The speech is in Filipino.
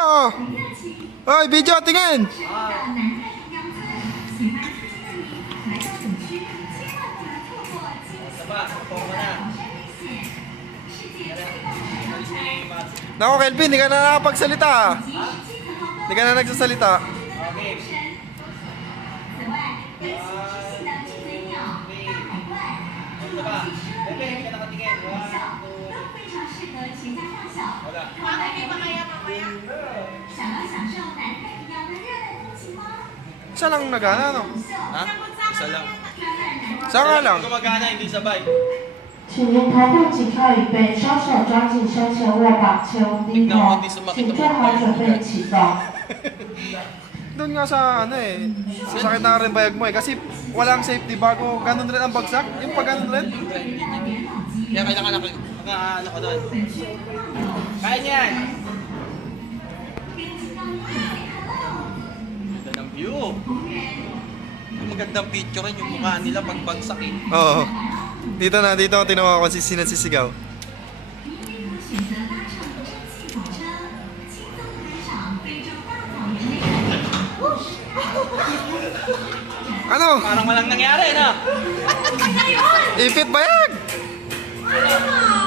Video! Hoy, video, tingin! Nako, Kelvin, hindi ka na nakapagsalita. Hindi ka na nagsasalita. Okay. Ito ba? Bebe, hindi ka nakatingin. 1, 2, wala. Isa lang nagana, no? Ha? Isa lang. Isa nga lang. Gumagana, hindi sabay. 请您排队请靠椅背，双手抓紧胸前握把球，低头，请做好准备启动。 Doon nga sa ano eh, sasakit na rin bayag mo eh. Kasi walang safety bago ganun rin ang bagsak. Yung pag ganun rin. Kaya kailangan ano ko doon. Kaya niyan. Ganda ng view. Ang magandang picture rin yung mukha nila pag bagsak eh. Oo. Dito ako tinawa ko si sinasisigaw. Ano? Parang walang nangyari na. Ipit bayag! Ano ba?